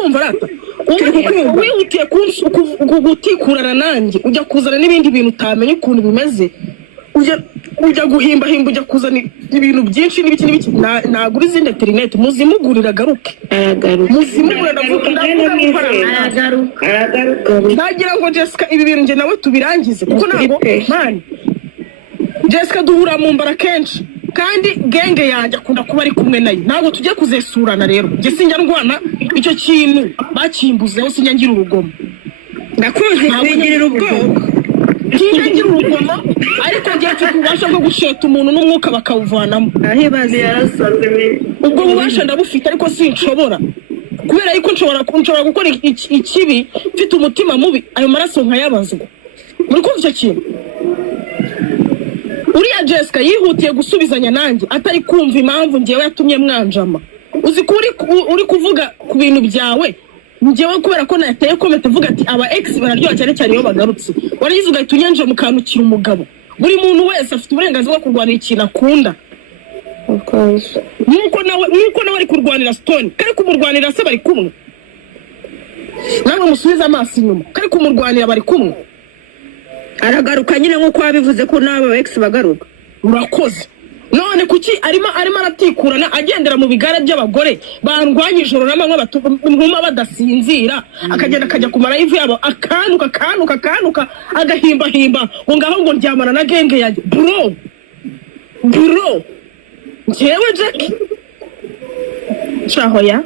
kumva rata wihutiye gutikurana nanjye ujya kuzana n'ibindi bintu utamenya ukuntu bimeze ujya guhimba ujya kuzana ibintu byinshi n'ibiki nagura izindi interineti muzimugurira agaruke muzimugurira nagira ngo Jessica ibi bintu nje nawe tubirangize kuko ntabwo man Jessica duhura mu mbara kenshi kandi genge yanjye akunda kuba ari kumwe nayo ntabwo tujye kuzesurana rero nje sinjya ndwana icyo kintu bakimbuzeho sinjya ngira urugomo ndakuzi kwigirira ubwoko ngira urugomo ariko ngiye kubasha bwo gusheta umuntu n'umwuka bakawuvanamo ahibaze yarasaze ubwo bubasha ndabufite ariko sinshobora kubera yuko nshobora gukora ikibi mfite umutima mubi ayo maraso nkayabazwa muri kumva icyo kintu uriya Jessica yihutiye gusubizanya nanjye atari kumva impamvu ngewe yatumye mwanjama uzi ko uri kuvuga ku bintu byawe ngewe kubera ko nateye comment vuga ati aba ex bararyoha cyane cyane iyo bagarutse waragize ugahita unyenje mukanukira umugabo buri muntu wese afite uburenganzira bwo kurwanira ikintu akunda nuko nawe ari kurwanira Stone kari kumurwanira se bari kumwe nawe musubiza amaso inyuma kari kumurwanira bari kumwe aragaruka nyine nkuko wabivuze ko n'aba ex bagaruka urakoze none kuki arimo aratikurana agendera mu bigare by'abagore bandwanye ijoro n'amanywa nkuma badasinzira akagenda akajya kumara ivu yabo akanuka agahimba ngo ngaho ngo ndyamana na genge yanjye bro njyewe Jackie shahoya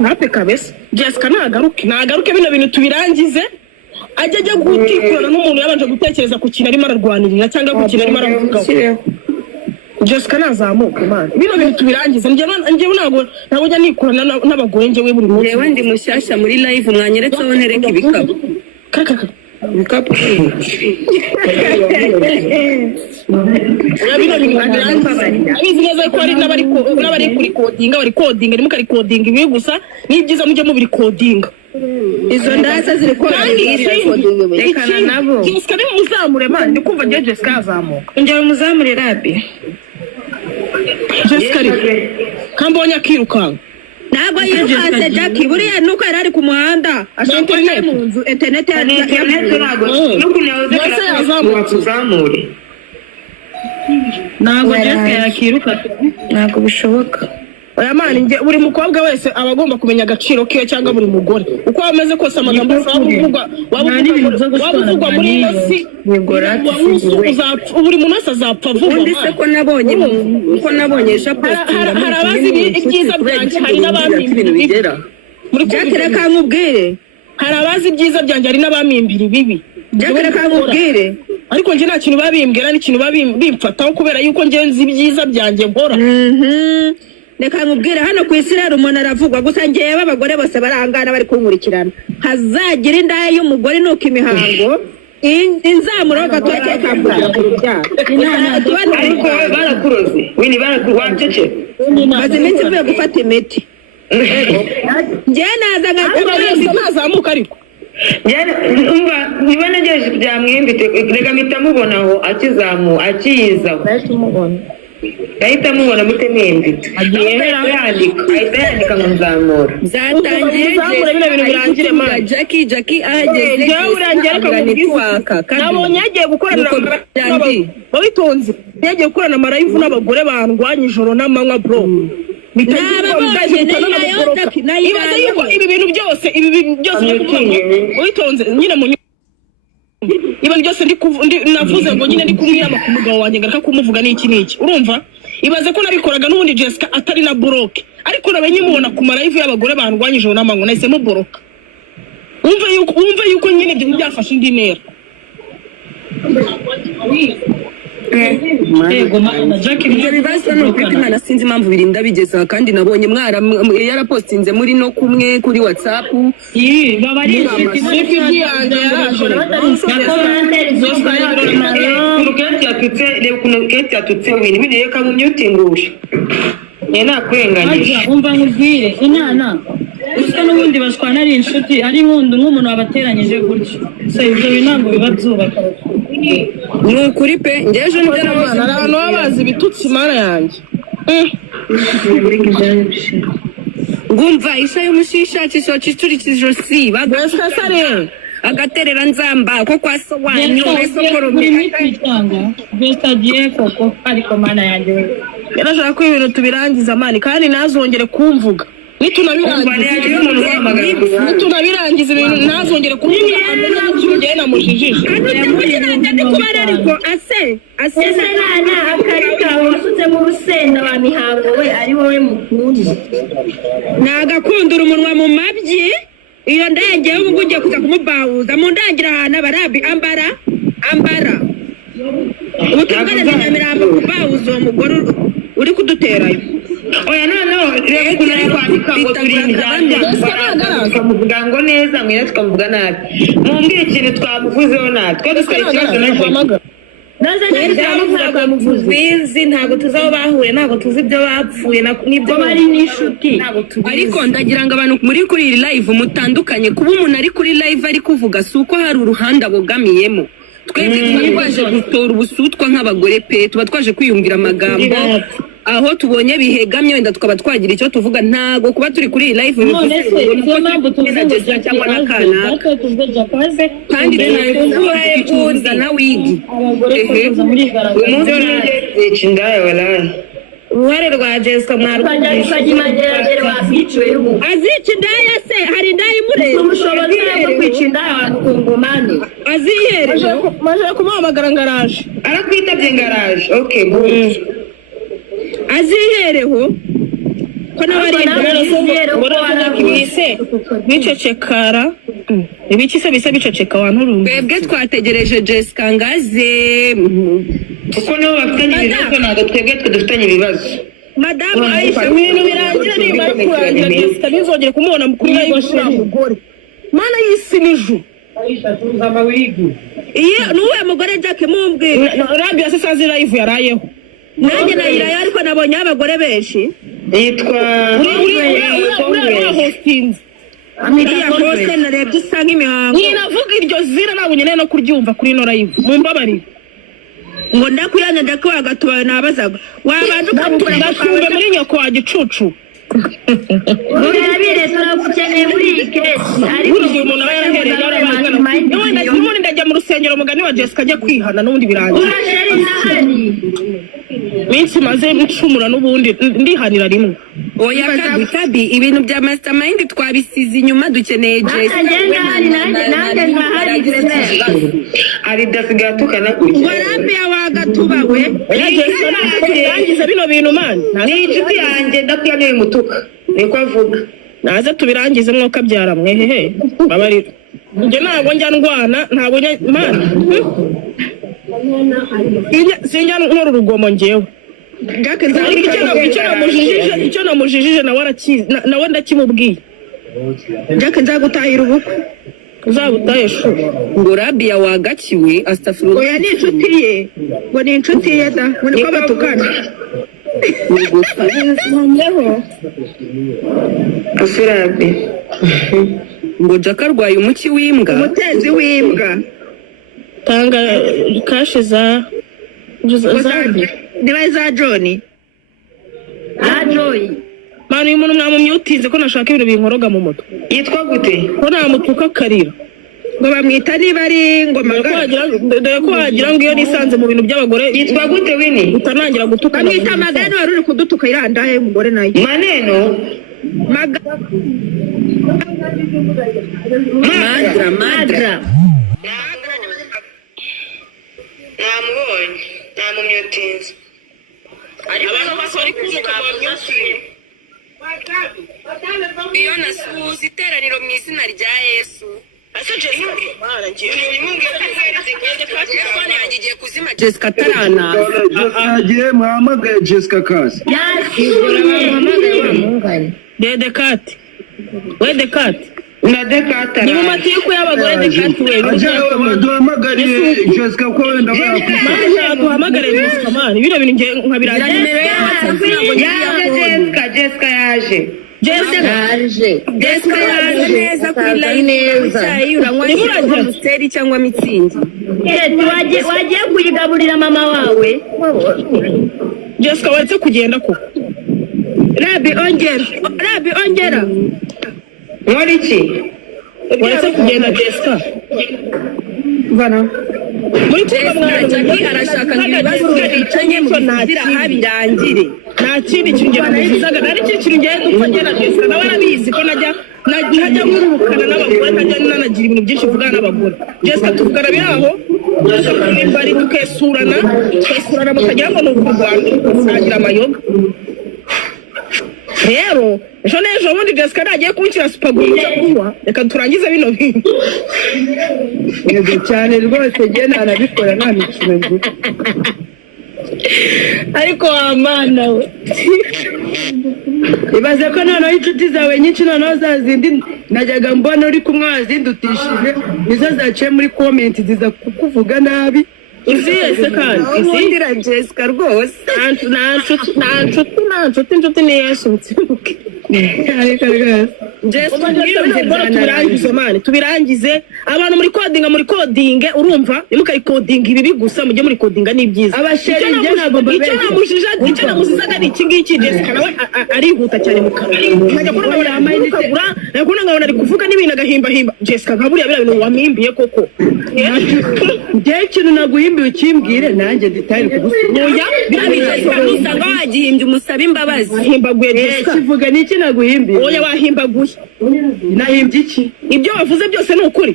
nape kabisa Jessica nagaruke bino bintu tubirangize ajya gutikurana n'umuntu yabanje gutekereza ku kintu arimo ararwanirira cyangwa ku kintu arimo aravugaho Jessica nazamuka man bino bintu tubirangiza njyewe ntabwo njya nikurana n'abagore njyewe buri munsi yewe ndi mushyashya muri live mwanyeretseho ntereka ibikapu ibikapu bino bintu abizi neza ko ari n'abari kuri codinga bari codinga arimo kari codinga ibi gusa ni byiza mujye mu biri codinga izo ndasa ziri rekana nabo Jessica ni muzamure man ndi kumva ngiye Jessica azamuka njye muzamure rabi Jessica kambonye akirukanka ntabwo yirukanse Jackie buriya nuko yari ari ku muhanda ashaka mu nzu internet ntabwo yazamure ntabwo Jessica yakiruka ntabwo bishoboka oya mani nge buri mukobwa wese abagomba kumenya agaciro kiyo cyangwa buri mugore uko wameze kose amagambo wabuvugwa muri inosi buri muntu wese azapfa vuba undi se ko nabonye hari abazi ibyiza byanjye hari n'abamimbira bibi Jackie kamubwire hari abazi ibyiza byanjye hari n'abamimbira bibi Jackie kamubwire ariko nje nta kintu babimbwira n'ikintu babimfataho kubera yuko nje nzi ibyiza byanjye nkora reka nkubwire hano ku isi rero umuntu aravugwa gusa ngewe abagore bose barangana bari kunkurikirana hazagira indaya y'umugore nuko imihango inzamuro gatoke kavuga ariko barakuroze wini barakuwacece maze iminsi mvuye gufata imiti ngewe naza nazamuka ariko niba nagejeje bya mwembite reka mpita mubonaho akiyizaho ahita mubona mute mwembite ahita yandika ngo nzamura zatangiye bino bintu birangire man Jackie ahageze ngewe urangira nabonye yagiye gukorana babitonze yagiye gukorana amarayivu n'abagore bandwanya ijoro n'amanywa bro ibi bintu byose witonze nyine mu iba byose navuze ngo nyine ndi kumwira ku mugabo wanjye ngaraka kumuvuga n'iki urumva ibaze ko nabikoraga n'ubundi Jessica atari na bloke ariko nabenye mubona ku marayivu y'abagore bandwanya ijoro n'amanywa nahise muboroka wumve yuko nyine ibyo byafashe indi ntera ibyo bibazo ni ukuri Imana sinzi impamvu birinda bigeza kandi nabonye yarapostinze muri no kumwe kuri WhatsApp keti yatutse ibintu reka mumyutingushe nakurenganyije umva nkubwire inana usa n'ubundi bashwana ari inshuti ari nk'umuntu wabateranyije gutyo so ibyo binango biba byubaka ni ukuri pe ngeje nibyo nabona abantu baba bazi ibitutsi mana yanjye ngumva isha y'umushishakisho cicurikijosi Sare agaterera nzamba ko kwa so wanyu esokoro Besta agiye koko ariko mana yanjye we. yarashaka ko ibintu tubirangiza mani kandi nazongere kumvuga nitunabirangiza ibintu ntazongere kumvuga amenye n'ikigenda namujijije ndi kubara ariko ase nana akarika wasutse mu rusenda wa mihango we ari wowe mukunda nagakundura umunwa mu mabyi iyo ndengeye ubu ugiye kuza kumubahuza mu ndangira ahantu abarabi ambara ubutunganeze nyamirambo kubahuza uwo mugore uri kuduterayo oya no rero kunari kwandika ngo turi tukamuvuga ngo neza mwira tukamuvuga nabi mumbwire ikintu twamuvuzeho natwe dufite ikibazo n'ahamagara bizi ntabwo tuzaho bahuye ntabwo tuzi ibyo bapfuye n'ibyo bari n'inshuti ariko ndagira ngo abantu muri kuri iyi live mutandukanye kuba umuntu ari kuri live ari kuvuga si uko hari uruhande abogamiyemo twebwe tuba twaje gutora ubusutwa nk'abagore pe tuba twaje kwiyumvira amagambo aho tubonye bihegamye wenda tukaba twagira icyo tuvuga ntago kuba turi kuri iyi live cyangwa n'akana kandi tunayifuza na wigi umunsi w'ejo ndaya walahi uruhare rwa Jessica mwarwumvise azica indaya se hari indaya imureba umushobozi wo kwica indaya wa mukungumani azihereye maje kumuhamagara ngaraje arakwitabye ngaraje okay good azihereho ko n'abari bicecekara ibiki se bise biceceka wantu twebwe twategereje Jessica ngaze kuko nibo bafitanye ibibazo ntabwo twebwe dufitanye ibibazo madamu Aisha ibintu birangira niba kurangira Jessica ntizongere kumubona kuri live mugore mana y'isi n'ijuru Aisha tuzama wigi iyo nuwe mugore Jack mumbwira Rabia se sazi live yarayeho nanjye nayirayo ariko nabonye abagore benshi yitwa hostinze amiriya hose narebye isa nk'imihango ninavuga iryo zina nabonye nene no kuryumva kuri no live mumbabarire ngo ndakuyanya ndakwaga tubaye nabazaga wabanje ukamukora ndakumve muri nyoko wa gicucu Murabire turagukeneye muri iyi kesi ariko umuntu aba yarahereye yarabangana n'ubundi ndajya mu rusengero mugani wa Jessica ajya kwihana n'ubundi birangiye minsi maze ncumura n'ubundi ndihanira rimwe oya kabi ibintu bya mastermind twabisize inyuma dukeneye Jessica ari dasigaye tukana kurya Rabia wagatubawe yangize bino bintu man ni inshuti yanjye ndakuyaniye mutuka niko avuga naze tubirangize mwuka byara mwe hehe babarira nge ntabwo njya ndwana ntabwo njya man sinjya nkora urugomo ngewe icyo namujijije nawe arakizi nawe ndakimubwiye Jack nzagutahira ubukwe uzabutaye shu ngo Rabia wagakiwe astafurullah oya ni inshuti ye ngo ni inshuti ye da ngo niko batukana Afirabi ngo Jack arwaye umuki w'imbwa umutezi w'imbwa tanga kashe za niba za John Joy manu uyu muntu mwamumye utinze ko nashaka ibintu binkoroga mu mutwe yitwa gute ko namutuka akarira ngo bamwita niba ari ngoma dore ko wagira ngo iyo nisanze mu bintu by'abagore yitwa gute Wini utanangira gutuka bamwita magana wari uri kudutuka irandaye umugore nayo maneno madra namubonye namumyutinze abantu basori kumuka bamyusuye iyo nasuhuza iteraniro mu izina rya Yesu ase Jessica mara ngiye telefone yanjye igiye kuzima Jessica atarana yagiye muhamagaye Jessica kasi Dede Kati we de Kati na dekata ni mu matiko y'abagore de Kati we duhamagariye Jessica ko wenda mara duhamagare Jessica mara bino bintu nge nkabirangira Jessica yaje Jessica yaje neza kuri live cyayi uranywa Amstel cyangwa Mitsingi wagiye kuyigaburira mama wawe Jessica waretse kugenda ko Rabi ongera nkora iki uretse kugenda Jessica vana muri tuba Jackie arashaka ngo ibibazo bicanye mu nzira habirangire nta kindi kintu ngiye kuvuzaga nari kintu ngiye gupfa ngenda Jessica nawe arabizi ko najya nkururukana n'abagore najya nanagira ibintu byinshi mvugana n'abagore Jessica tuvugana biraho bari tukesurana mukagira ngo ni ukurwana tukasangira amayoga rero ejo n'ejo bundi Jessica nagiye kunshyira supaguru cyo kunywa reka turangize bino bintu yego cyane rwose ngiye narabikora nta mikino ngira ariko amana we ibaze ko noneho inshuti zawe nyinshi noneho za zindi najyaga mbona uri kumwe wazindutishije nizo zaciye muri komenti ziza kukuvuga nabi uziyese kandi uzindira Jessica rwose nta nshuti ni Yesu nsibuke ariko rwose tubirangize abantu muri kodinga urumva nimukayikodinga ibibi gusa mujye muri kodinga n'ibyiza abasheri njye ntabwo icyo namuzizaga ni iki ngiki Jessica nawe arihuta cyane mu kanwa nkajya kubona nkabona ari kuvuga n'ibintu agahimbahimba Jessica nka buriya biriya bintu wamwimbiye koko njyewe ikintu naguhimbiye ukimbwire nanjye nditari kugusubiza usanga wagihimbye umusaba imbabazi ahimbaguye Jessica kivuga n'iki naguhimbiye oya wahimbaguye nahimbye iki ibyo wavuze byose ni ukuri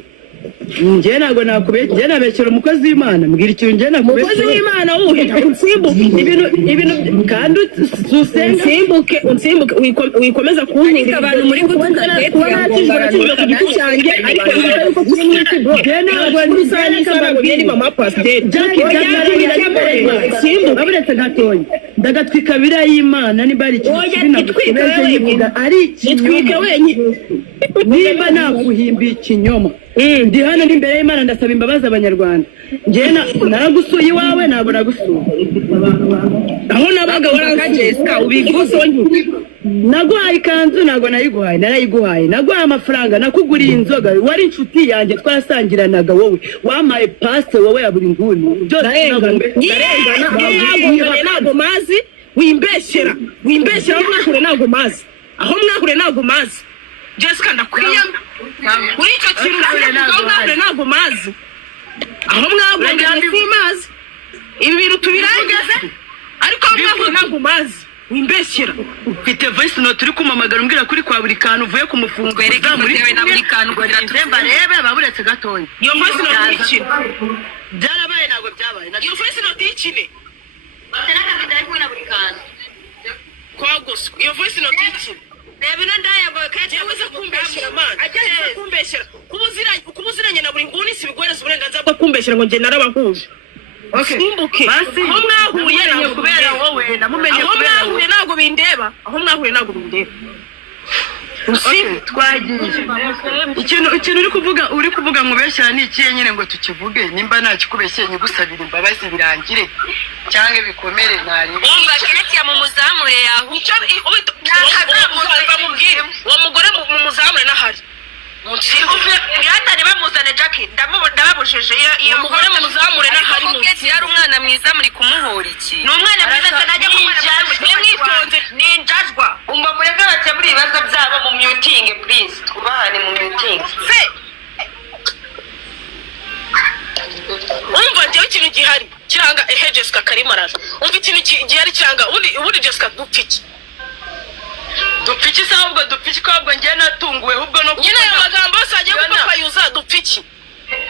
njye ntabwo nakubeshya njye nabeshyira umukozi w'Imana mbwira ikintu njye nakubeshya umukozi w'Imana wuhe unsimbuke ibintu kandi unsimbuke wikomeza kuntinda abantu muri gutuza kuba nakijwe ku giti cyanjye ariko niba yuko turi mu isi bro ntabwo ntabwo yari mama pasiteri aburetse gatoya ndagatwika biriya y'Imana niba ari ikintu kibi nagukomeje yivuga ari ikinyoma niba nakuhimbiye ikinyoma ndi hano n'imbere y'Imana ndasaba imbabazi abanyarwanda njye naragusuye iwawe ntabwo nagusuye aho nabaga waranka Jessica ubiguze naguhaye ikanzu ntabwo nayiguhaye narayiguhaye naguhaye amafaranga nakuguriye inzoga wari inshuti yanjye twasangiranaga wowe wampaye pase wowe ya buri nguni byose ntabwo mazi wimbeshyera aho mwahure ntabwo mazi Jessica ndakwiyama muri icyo kintu ntabwo mazi aho mwahure si mazi ibi bintu tubirangize ariko aho mwahure ntabwo mazi wimbeshyera ufite voice note uri kumamagara umbwira kuri kwa buri kantu uvuye kumufunga wereka muri na buri kantu kugira turemba rebe baburetse gatoya iyo voice note y'ikine byarabaye ntabwo byabaye iyo voice note y'ikine batera kabidari kuri na buri kantu kwaguswa iyo voice note y'ikine reba ino ndaya ngo kete uza kumbeshyera man ajya kumbeshyera kubuziranye na buri nguni si bigwereza uburenganzira bwo kumbeshyera ngo nge narabahuje simbuke aho mwahuye ntabwo kubera wowe namumenye kubera aho mwahuye ntabwo bindeba twagiye ikintu uri kuvuga ngo beshyira ni ikihe nyine ngo tukivuge nimba nta kikubeshye nyigusabira imbabazi birangire cyangwa bikomere ntari umva kiretiya mu muzamure yaho bamubwire uwo mugore mu muzamure n'ahari yatari bamuzane Jackie ndababujije iyo umugore mu muzamure n'ahari mu nsi yari umwana mwiza muri kumuhora iki ni umwana mwiza najya mwitonze ni injajwa umva mureke bakemura ibibazo byabo mu muting please twubahane mu muting umva njyewe ikintu gihari kiranga Jessica Karimaraje umva ikintu gihari kiranga ubundi Jessica dupfiki se ahubwo dupfiki ko ahubwo njye natunguwe ahubwo no nyine ayo magambo yose agiye gupapayuza dupfiki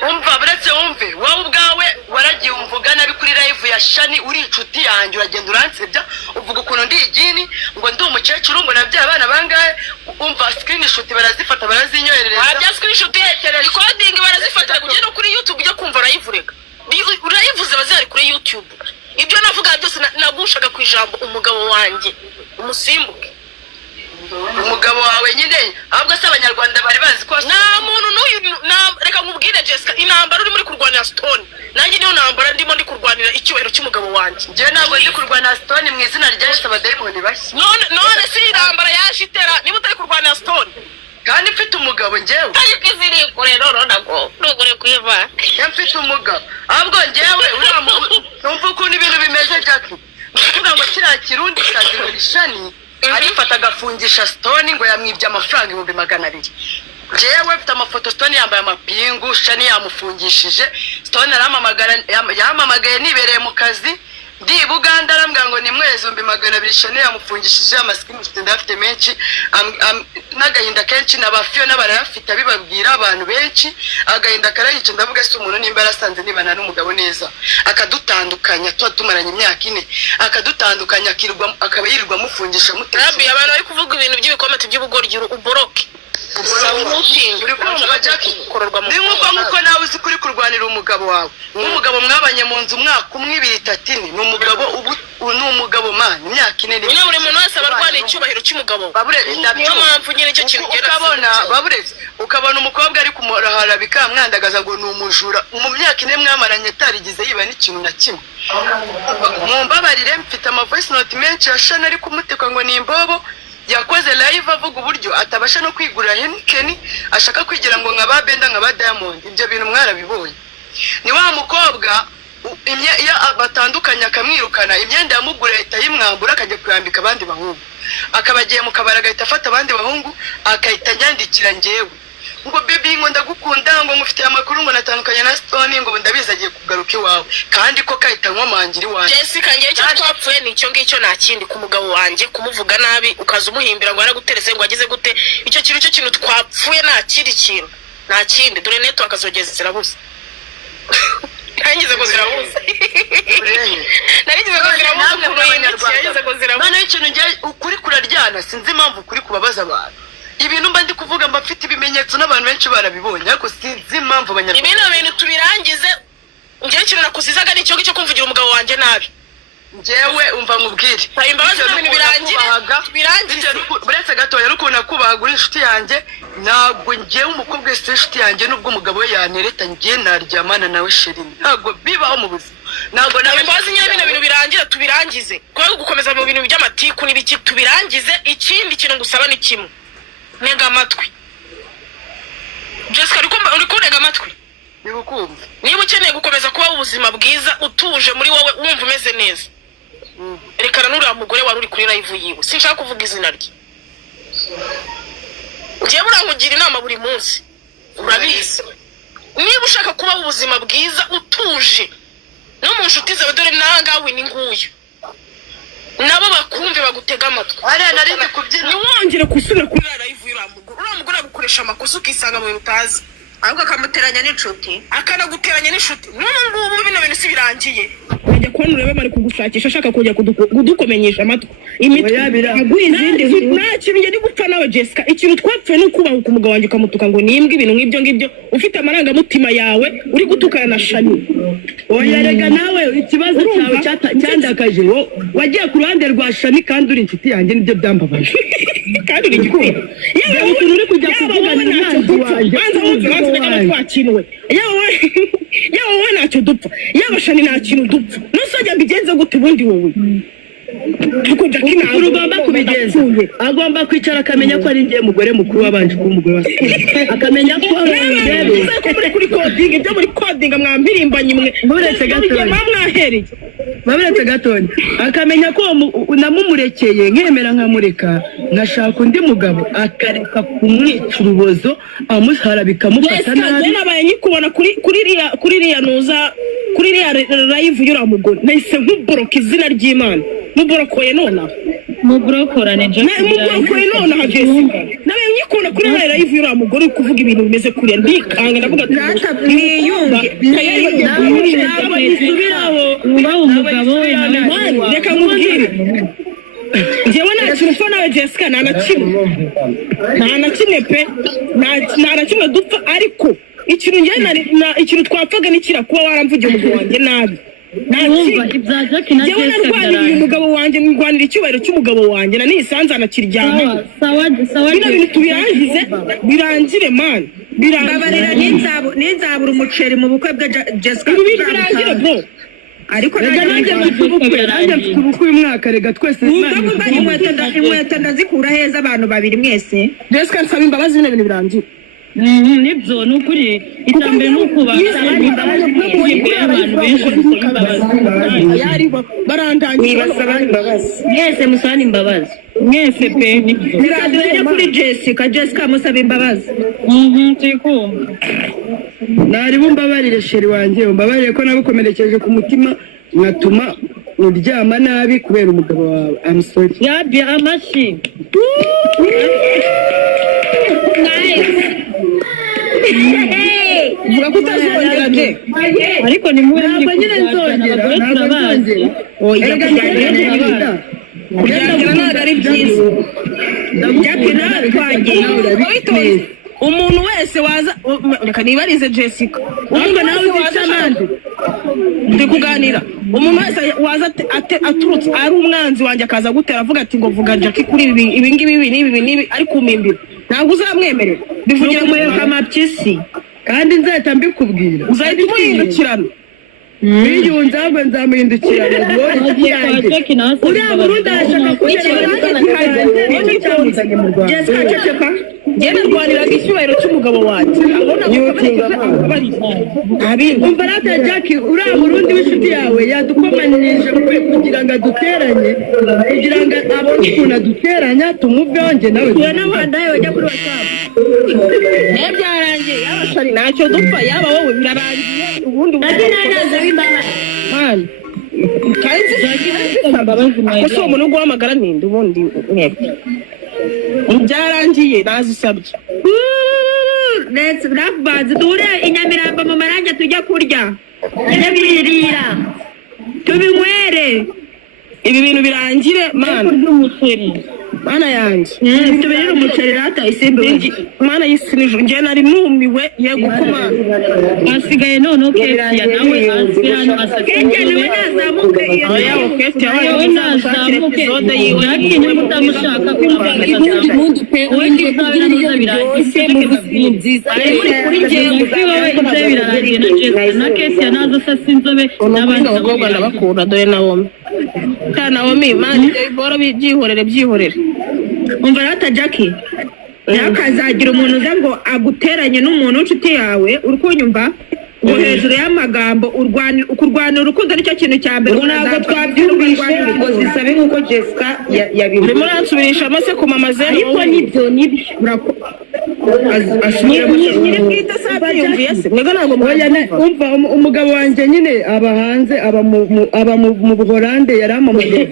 umva buretse wumve wowe ubwawe waragiye umvuga nabi kuri live ya Shani uri inshuti yanjye uragenda uransebya uvuga ukuntu ndi igini ngo ndi umukecuru ngo nabyaye abana bangahe umva screenshot barazifata barazinyoherereza abya screenshot recording barazifata kujya no kuri YouTube ujya kumva urayivureka urayivuze bazari kuri YouTube ibyo navuga byose nagushaga ku ijambo umugabo wanjye umusimbuke umugabo wawe nyine ahubwo se abanyarwanda bari bazi ko nta muntu n'uyu reka nkubwire Jessica intambara uri muri kurwanira Stone nanjye niyo ntambara ndimo ndi kurwanira icyubahiro cy'umugabo wanjye njyewe ntabwo ndi kurwanira Stone mu izina rya Yesu abadayimoni bashya none si intambara yaje itera niba utari kurwanira Stone kandi mfite umugabo njyewe ariko iziriko rero ntabwo ntugure kwiva mfite umugabo ahubwo njyewe numva ukuntu ibintu bimeze Jackie uvuga ngo kiriya kirundi kazi ngo ni Shani arifata agafungisha Stone ngo yamwibye amafaranga 200,000. Jewe mfite amafoto Stone yambaye amapingu Shani yamufungishije. Stone yamamagaye nibereye mu kazi ndi Buganda arambwira ngo ni mwezi 200,000 Shani yamufungishije amaskini mfite ndafite menshi n'agahinda kenshi n'abafiyo n'abarafite bibabwira abantu benshi agahinda karayice ndavuga se umuntu nimba yarasanze nibana n'umugabo neza akadutandukanya tumaranye imyaka 4 akadutandukanya akaba yirirwa mufungisha mutese Rabi abantu bari kuvuga ibintu by'ibikomete by'ubugoryi uboroke Nkuko nawe uzi kuri kurwanira umugabo wawe n'umugabo mwabanye mu nzu umwaka 2 2 3 ni umugabo n'umugabo man imyaka 4 niyo buri muntu wese abarwana icyubahiro cy'umugabo niyo mpamvu nyine icyo kintu ukabona babureze ukabona umukobwa ari kumurahara bikamwandagaza ngo ni umujura mu myaka 4 mwamaranye tarigize yiba n'ikintu na kimwe mumbabarire mfite ama voice note menshi yashana ari kumutekwa ngo ni imbobo yakoze live avuga uburyo atabasha no kwigura Heineken ashaka kwigira ngo nk'ababenda nk'aba Diamond ibyo bintu mwarabibonye ni wa mukobwa iyo batandukanya akamwirukana imyenda yamugura leta y'imwambura akajya kuyambika abandi bahungu akabagiye mu kabara agahita afata abandi bahungu akahita nyandikira njyewe ngo baby ngo ndagukunda ngo ngufite amakuru ngo natandukanye na Stone ngo ndabiza agiye kugaruka iwawe kandi ko kahita nkomangira iwawe Jessica ngiye cyo twapfuye nicyo ngicyo nakindi ku mugabo wanje kumuvuga nabi ukaza umuhimbira ngo yaraguterese ngo agize gute icyo kintu twapfuye nakiri kintu nakindi dore neto akazogeza zirabuze nangize ko zirabuze narigize ko zirabuze ku yindi ko zirabuze none ikintu ngiye ukuri kuraryana sinzi impamvu kuri kubabaza abantu ibintu mba ndi kuvuga mba mfite ibimenyetso n'abantu benshi barabibonye ariko sinzi impamvu abanyarwanda ibintu tubirangize ngiye kintu nakuzizaga nicyo cyo kumvugira umugabo wanje nabi njyewe umva nkubwire imbabazi n'ibintu birangize buretse gatoya rukunda kubahagura inshuti yanjye ntabwo njyewe umukobwa wese inshuti yanjye nubwo umugabo we yanereta njye naryamana nawe Sherin ntabwo bibaho mu buzima ntabwo nawe imbabazi nyine ibintu birangira tubirangize kwa gukomeza mu bintu by'amatiku n'ibiki tubirangize ikindi kintu ngusaba ni kimwe nega amatwi Jessica uri kunega amatwi niba ukeneye gukomeza kuba ubuzima bwiza utuje muri wowe wumva umeze neza rekana n'uriya mugore wari uri kuri live yiwe sinshaka kuvuga izina rye ngiye burankugira inama buri munsi urabizi niba ushaka kuba ubuzima bwiza utuje no mu nshuti zawe dore nangawe ni nguyu nabo bakumve bagutega amatwi ariya narindi kubyina niwongere kusubira kuri live uriya mugore agukoresha amakosa ukisanga mu bintu utazi ahubwo akamuteranya n'inshuti akanaguteranya n'inshuti none ngubu bino bintu si birangiye ajya kubona urebe bari kugushakisha ashaka kujya kudukomenyesha amatwi imitwe aguha izindi nta kintu njye ndi gupfa nawe Jessica ikintu twapfuye ni ukubahuka umugabo wanjye ukamutuka ngo nimbwe ibintu nk'ibyo ufite amarangamutima yawe uri gutukana na Shani oya rega nawe ikibazo cyawe cyandakaje wagiye ku ruhande rwa Shani kandi uri inshuti yanjye nibyo byambabaje kandi uri gikuru yewe ukuntu uri kujya kuvugana n'umwanzi wanjye twakinwe yawe wowe ntacyo dupfa yaba Shani nta kintu dupfa nusojya mbigenze gute ubundi wowe ugomba kubigenza agomba kwicara akamenya ko ari njye mugore mukuru wabanje kuba umugore wa akamenya ko muri kuri coding ibyo muri coding mwambirimbanye mwe mwaberetse gatonya akamenya ko namumurekeye nkemera nkamureka ngashaka undi mugabo akareka kumwica urubozo amuhara bikamufata nabi nabaye nyikubona kuri riya nuza kuri riya live y'ura mugore nahise nkuboroka izina ry'Imana muborokoye nona muborokorane muborokoye nona Jessica nabaye nyikubona kuri riya live y'ura mugore kuvuga ibintu bimeze kure ndikanga ndavuga niyunge isubiraho ubaho umugabo we reka nkubwire njyewe nta kintu upfa nawe Jessica nta na kimwe pe nta na kimwe dupfa ariko ikintu twapfaga nikira kuba waramvugiye umugabo wanjye nabi njyewe narwaniriye umugabo wanjye ndwanira icyubahiro cy'umugabo wanjye nisanzana kiryama bino bintu tubirangize birangire mani babarira n'inzabura umuceri mu bukwe bwa Jessica birangire bro ariko nanjye mfite ubukwe uyu mwaka rega twese inkweto ndazikura heza abantu babiri mwese Jessica nsaba imbabazi bino bintu birangire nibyo ni ukuri iterambere ni ukubaha abantu benshi gusaba imbabazi barandangira mwese musabane imbabazi mwese pe nibyo reka duhere kuri Jessica musaba imbabazi tuyikumva nari bumbabarire sheri wanjye umbabarire ko nabukomerekeje ku mutima nkatuma uryama nabi kubera umugabo wawe. I'm sorry. yabye amashi vuga ko utazongera je ariko ni muri ntabwo nyine nzongera kuryamira ntabwo ari byiza. Jackie nawe twagiye umuntu wese waza reka nibarize Jessica umuntu nawe uzica amande ndi kuganira umuntu wese waza aturutse ari umwanzi wanjye akaza gutera avuga ati ngo vuga Jackie kuri ibi ngibi n'ibi ari kumimbira ntabwo uzamwemerera bivugira mu amapyisi kandi nzahita mbikubwira uzahita umuhindukirana biyunze ahubwo nzamuhindukirana uriya Burundi arashaka kugera Jessica ceceka genda rwaniraga icyubahiro cy'umugabo wanjye umva rata Jackie uriya Burundi w'inshuti yawe yadukomanirije kugira ngo aduteranye kugira ngo abone ukuntu aduteranya tumuveho njye nawe iyo n'abandi bajya kuri WhatsApp niyo byarangiye yaba shari ntacyo dupfa yaba wowe birarangiye ubundi mani kandi ese uwo muntu uguhamagara ninde ubundi mwebwe byarangiye nazisabye bazi duhure i Nyamirambo mu marange tujya kurya nyabirira tubinywere ibi bintu birangire mana yanjye tubirire umuceri rata isimbi mana y'isi n'ijuru njye nari numiwe yego kumana hasigaye noneho Ketia nawe azwi hano Ketia niwe nazamuke yawe Ketia we nazamuke Jackie niba utamushaka kumufata ubundi pe ubundi kugira ngo birangire mu buzima bwiza kuri njyewe wowe ibyo birarangiye na Jessica na Ketia nazo sasa inzobe n'abandi bakobwa ndabakunda dore Naomi kandi Naomi mani ibora byihorere umva rata Jackie ntakazagira umuntu uza ngo aguteranye n'umuntu w'inshuti yawe uri kunyumva ngo hejuru y'amagambo kurwanira urukundo nicyo kintu cya mbere ntabwo twabyumvishe ngo zisabe nk'uko Jessica yabivuze urimo uransubirisha amase ku mama zero ariko nibyo nyiri bwite sabyumviye se mwega ntabwo umva umugabo wanjye nyine aba hanze aba mu Buholande yaramamaye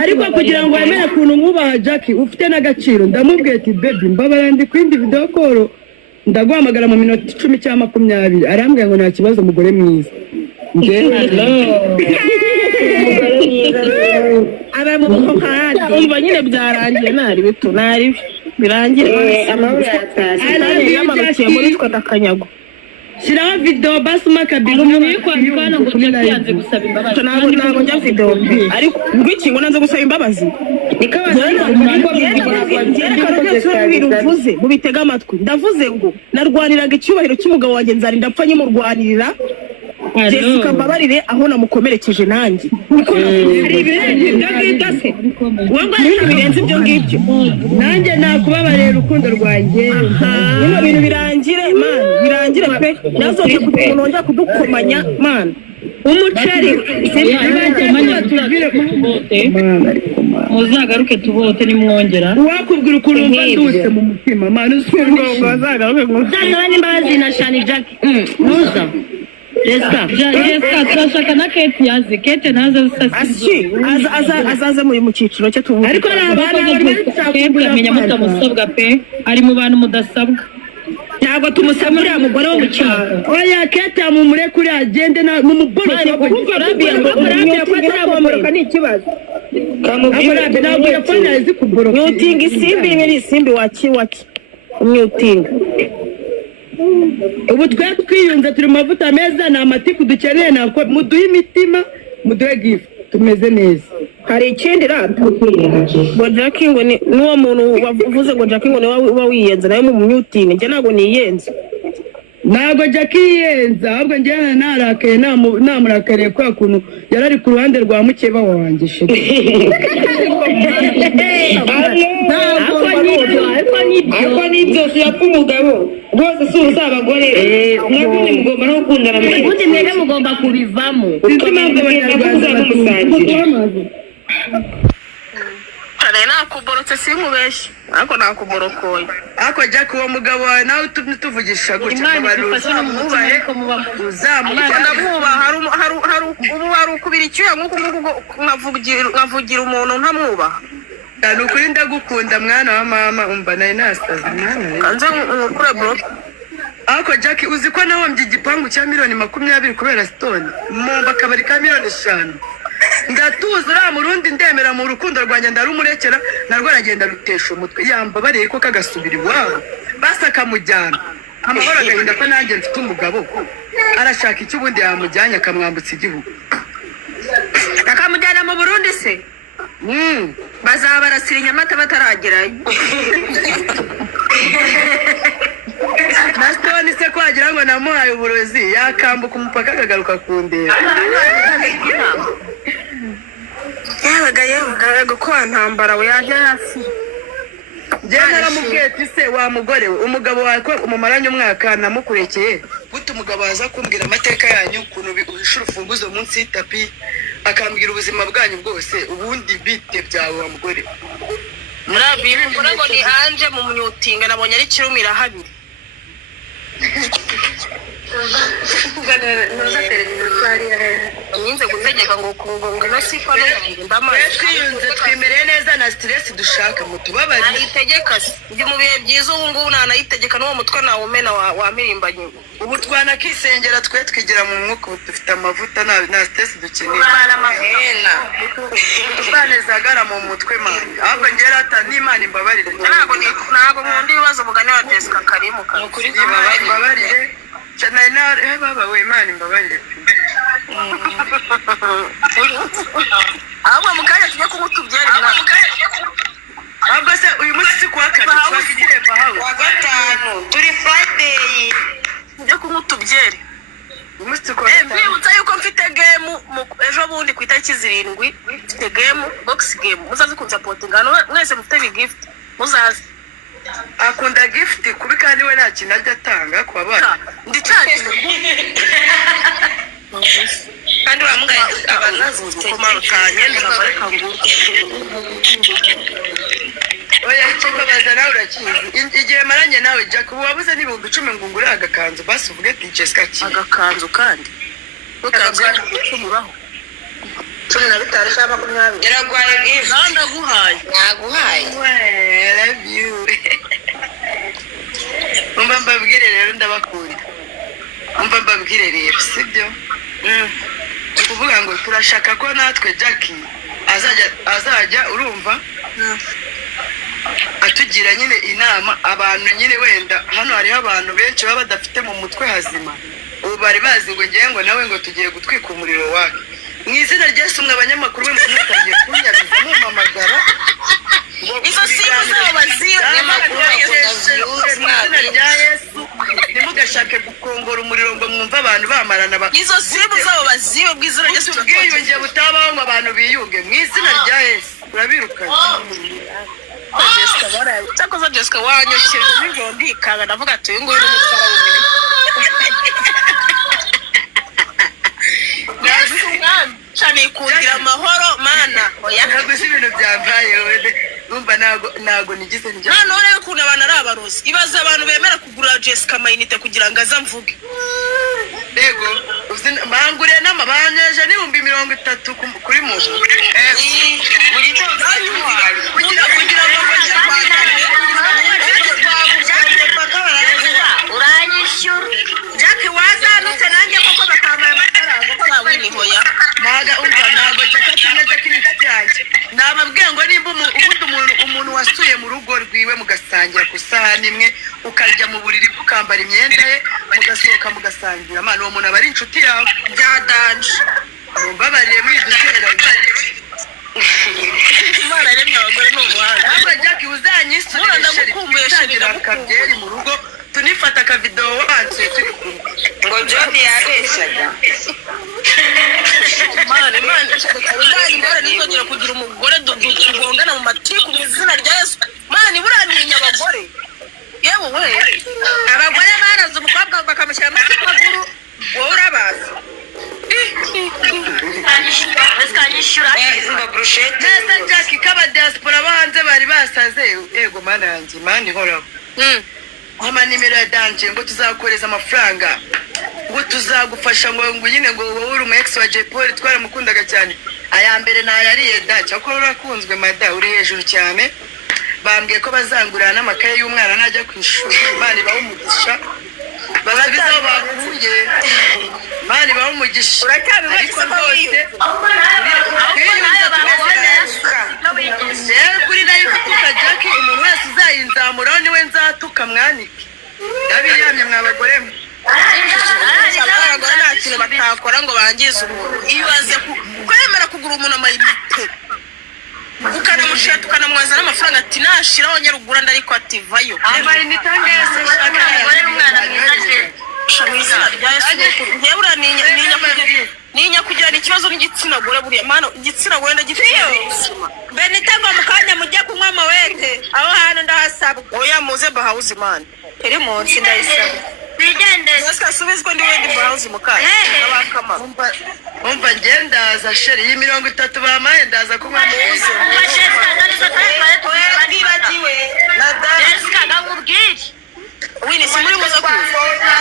ariko kugira ngo wemere ukuntu mwubaha Jackie ufite n'agaciro ndamubwiye ati baby mbabara ndi kwindi video call ndaguhamagara mu minota 10 cyangwa 20 arambwira ngo nta kibazo umugore mwiza aba mu Buholande umva nyine byarangiye nari bito nari birangiye amabura yatashye yamanukiye muri twe ndakanyago shyiraho video basi umakabiri umuntu uri kwandika hano ngo Jackie yanze gusaba imbabazi ntabwo njya video ariko ngwiki ngo nanze gusaba imbabazi niko uvuze mubitega amatwi ndavuze ngo narwaniraga icyubahiro cy'umugabo wanjye nzari ndapfa nyimurwanirira Jessica mbabarire aho namukomerekeje nanjye hari ibirenze ibyo ngibyo se ibintu birenze ibyo ngibyo nanjye nakubabarira urukundo rwanjye bino bintu birangire pe nazongeye kugira umuntu wongera kudukomanya mana umuceri muzagaruke tubote nimwongera wakubwira ukuntu umva ndutse mu mutima mana ngo bazagaruke ngo uzasaba n'imbabazi na Shani Jackie nuza Jessica turashaka na Ketia yaze Ketia nazo azaze mu cyiciro cye tuvuga ariko amenya mutamusabwa pe ari mu bantu mudasabwa ntabwo tumusaba uriya mugore wo mu cyaro oya Ketia mumure kuri agende mu muboroka ni ikibazo ntabwo yapfana azi kuboroka myutinga isimbi rimwe n'isimbi waki umyutinga ubu twe twiyunze turi mu mavuta meza ni amatiku dukeneye nako muduhe imitima muduhe gifu tumeze neza hari ikindi rata ngo Jackie ngo ni n'uwo muntu wavuze ngo Jackie ngo ni uba wiyenze nawe mu myutinga njye ntabwo niyenze ntabwo Jackie yiyenza ahubwo njyewe narakaye namurakariye kwa kuntu yari ari ku ruhande rwa mukeba wanjye sheke ntabwo izosi yapfa umugabo rwose si ubusa abagore mwebwe mugomba no gukundana ubundi mwebwe mugomba kubivamo sinzi impamvu abanyarwanda bamusangira kare nakuborotse sinkubeshye ariko nakuborokoye ariko Jack uwo mugabo wawe nawe tuvugisha gutya baruza mubahe uzamuka ndamwubaha hari ukubira icyuya nk'uko nkavugira umuntu ntamwubaha ni ukuri ndagukunda mwana wa mama umva nawe nasaza kanze nkukure bro ariko Jack uzi ko nahombye igipangu cya $20,000 kubera Stone mumba akabari ka $5,000 ndatuza uriya murundi ndemera mu rukundo rwanjye ndarumurekera narwo aragenda rutesha umutwe yambabariye ko kagasubira iwabo basa akamujyana amahoro agahinda ko nanjye mfite umugabo arashaka icyo ubundi yamujyanye akamwambutsa igihugu akamujyana mu Burundi se bazaba barasira Nyamata bataragerayo na Stone se ko wagira ngo namuhaye uburozi yakambuka umupaka akagaruka kundeba yewe ko ntambara we yaje hasi njye naramubwiye ati se wa mugore we umugabo wawe ko umumaranye umwaka namukurekeye gute umugabo aza kumbwira amateka yanyu ukuntu uhisha urufunguzo munsi y'itapi akambwira ubuzima bwanyu bwose ubundi bite byawe wa mugore murabi ngo ni anje mu myutinga nabonye ari kirumira habiri ninze gutegeka ngo no siko twiyunze twimereye neza na stress dushaka mutubabarire nayitegeka ndi mu bihe byiza ubu ngubu nanayitegeka n'uwo mutwe nawumena wamirimbanye ubu twanakisengera twe twigira mu mwuka dufite amavuta na stress dukeneye twanezagara mu mutwe mani ahubwo ngera ata n'Imana imbabarire ntabwo nkunda ibibazo mugane wa Jessica Karimu kuri imbabarire cyane baba we Imana imbabarire ahubwo mukanya tujye kumutubyera ahubwo se uyu munsi si kuwa kane twakigire bahawe wa gatanu turi Friday tujye kumutubyere mbibutsa yuko mfite game ejo bundi ku itariki 7 mfite game box game muzaze kunsapotinga mwese mufite gift muzaze akunda gift kubi kandi we nta kintu ajya atanga ku bana ndicaje kandi bamugaye abanazi kumarukanye ndabareka ngo oya cyangwa bazana urakizi igihe maranye nawe Jack wabuze n'ibihumbi 10 ngo ngure agakanzu basi uvuge ati Jessica ki agakanzu kandi ukanzu kumuraho 15 cyangwa 20 yaragwaye gift ndaguhaye I love you umva mbabwire rero ndabakunda umva mbabwire rero sibyo kuvuga ngo turashaka ko natwe Jackie azajya urumva atugira nyine inama abantu nyine wenda hano hariho abantu benshi baba badafite mu mutwe hazima ubu bari bazi ngo ngiye ngo nawe ngo tugiye gutwika umuriro wake mu izina ry'Yesu mwe abanyamakuru mwe mutangiye kunyabiza mumamagara izo simu zabo baziyo mu izina rya Yesu nimugashake gukongora umuriro ngo mwumva abantu bamarana izo simu zabo baziyo bw'izina ry'Yesu bwiyunge butabaho ngo abantu biyunge mu izina rya Yesu urabirukanye cyakoze Jessica wanyukije nijoro ndikanga ndavuga ati uyu nguyu n'umutwara w'umwe cyane kugira amahoro mana oya ntabwo si ibintu byambaye wende numva nago nigize njye none ukuntu abantu ari abarozi ibaza abantu bemera kugura Jessica mayinite kugira ngo azamvuge yego banguriye n'amabanyeje n'ibihumbi 30 kuri muntu mu gitondo kugira ngo uranyishyura Jack wazanutse nanjye koko bakamara amafaranga ko bawinihoya naga umva nago Jack neza kinitse yanjye nababwiye ngo nimba umuntu wasuye mu rugo rwiwe mugasangira ku sahani imwe ukarya mu buriri ukambara imyenda ye mugasohoka mugasangira amana uwo muntu abari inshuti yawe byadanje mbabarire mwidutera Imana yaremye abagore n'umuhanga ntabwo Jack uzanyisura ndamukumbuye shirira akabyeri mu rugo tunifata akavideo wanse ngo John yabeshaga Imana Imana nizongera kugira umugore tugongana mu matiku mu izina rya Yesu Imana iburaniye abagore yewe we ibaze ego mana yanjye mani horaho ama nimero ya danje ngo tuzakoreza amafaranga ngo tuzagufasha ngo nyine ngo wowe uri umu ex wa Jay Polly twaramukundaga cyane aya mbere nayariye da cyakora urakunzwe mada uri hejuru cyane bambwiye ko bazangurana n'amakaye y'umwana najya ku ishuri mani bawumugisha basubizaho bakuye mani bawumugisha ariko rwose kuri nayo utuka Jackie umuntu wese uzayinzamuraho niwe nzatuka mwanike ndabiyamye mwabagore mwe abagore nta kintu batakora ngo bangize umuntu ibaze kwemera kugura umuntu amayinite ukanamushira tukanamwaza n'amafaranga ati nashiraho nyarugura ndariko ativayo amayinite ngese shaka umwana mwiza shamwiza ntebura ninya kugira ikibazo n'igitsina gore buriya mana igitsina gore ndagifite benitego mukanya mujye kunywa amawete aho hano ndahasabwa oya muze bahauze man iri munsi ndayisaba bigendeze subizwa ndi wendi bahauze mukanya abakama umva ngendaza sheri yi 30 bamaye ndaza kunywa muze Jessica ngakubwire wini simuri muza kuza